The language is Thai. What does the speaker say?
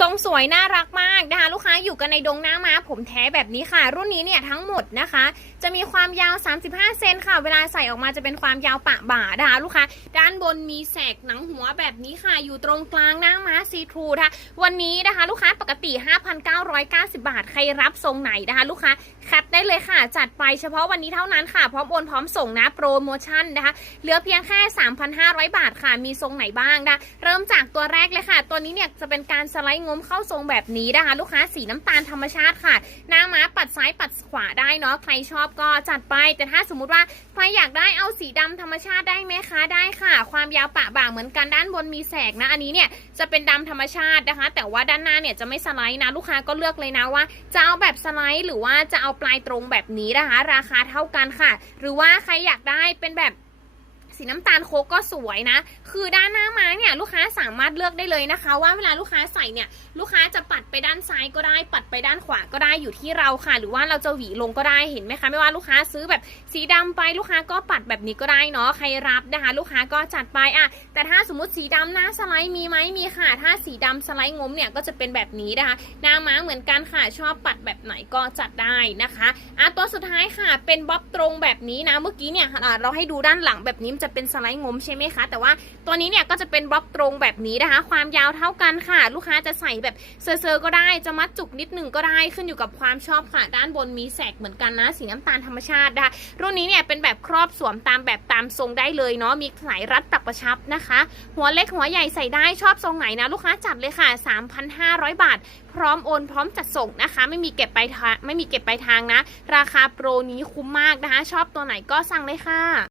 ทรงสวยน่ารักมากนะคะลูกค้าอยู่กันในดงหน้าม้าผมแท้แบบนี้ค่ะ รุ่นนี้เนี่ยทั้งหมดนะคะ จะมีความยาว 35 เซนค่ะ เวลาใส่ออกมาจะเป็นความยาวปะบ่านะคะลูกค้าด้านบนมีแสกหนังหัวแบบนี้ค่ะ อยู่ตรงกลางหน้าม้าซีทรูนะคะวันนี้นะคะลูกค้าปกติ 5,990 บาท ใครรับทรงไหนนะคะลูกค้าแคปได้เลยค่ะ จัดไปเฉพาะวันนี้เท่านั้นค่ะพร้อมโอนพร้อมส่งนะโปรโมชั่นนะคะเหลือเพียงแค่ 3,500 บาทค่ะมีทรงไหนบ้างนะเริ่มจากตัวแรกเลยค่ะ ตัวนี้เนี่ยจะเป็นการสไลด์งมเข้าทรงแบบนี้นะคะ ลูกค้าสีน้ำตาลธรรมชาติค่ะหน้าม้าปัดซ้ายปัดขวาได้เนาะใครชอบก็จัดไป แต่ถ้าสมมุติว่าใครอยากได้เอาสีดำธรรมชาติได้ไหมคะได้ค่ะ ความยาวปะบ่าเหมือนกันด้านบนมีแสกนะอันนี้เนี่ยจะเป็นดำธรรมชาตินะคะ แต่ว่าด้านหน้าเนี่ยจะไม่สไลด์นะลูกค้าก็เลือกเลยนะว่าจะเอาแบบสไลด์หรือว่าจะเอาปลายตรงแบบนี้นะคะ ราคาเท่ากันค่ะ หรือว่าใครอยากได้เป็นแบบ สีน้ำตาลโคกก็สวยนะ คือด้านหน้าม้าเนี่ยลูกค้าสามารถเลือกได้เลยนะคะ ว่าเวลาลูกค้าใส่เนี่ยลูกค้าจะปัดไปด้านซ้ายก็ได้ ปัดไปด้านขวาก็ได้อยู่ที่เราค่ะ หรือว่าเราจะหวีลงก็ได้เห็นไหมคะ ไม่ว่าลูกค้าซื้อแบบสีดำไปลูกค้าก็ปัดแบบนี้ก็ได้เนาะใครรับนะคะ ลูกค้าก็จัดไปอะแต่ถ้าสมมติสีดำหน้าสไลด์มีไหมมีค่ะ ถ้าสีดำสไลด์งมเนี่ยก็จะเป็นแบบนี้นะคะหน้าม้าเหมือนกันค่ะชอบปัดแบบไหนก็จัดได้นะคะอะตัวสุดท้ายค่ะเป็นบ๊อบตรงแบบนี้นะเมื่อกี้เนี่ยเราให้ดูด้านหลังแบบนี้จะเป็นสไลด์งมใช่ไหมคะ แต่ว่าตัวนี้เนี่ยก็จะเป็นบ๊อบตรงแบบนี้นะคะ ความยาวเท่ากันค่ะ ลูกค้าจะใส่แบบเซอร์ๆก็ได้จะมัดจุกนิดหนึ่งก็ได้ขึ้นอยู่กับความชอบค่ะ ด้านบนมีแสกเหมือนกันนะสีน้ำตาลธรรมชาตินะคะรุ่นนี้เนี่ยเป็นแบบครอบสวมตามแบบตามทรงได้เลยเนาะมีสายรัดตักประชับนะคะ หัวเล็กหัวใหญ่ใส่ได้ชอบทรงไหนนะลูกค้าจัดเลยค่ะ 3,500 บาท พร้อมโอน พร้อมจัดส่งนะคะ ไม่มีเก็บไปลายทางไม่มีเก็บไปลายทางนะ ราคาโปรนี้คุ้มมากนะคะ ชอบตัวไหนก็สั่งเลยค่ะ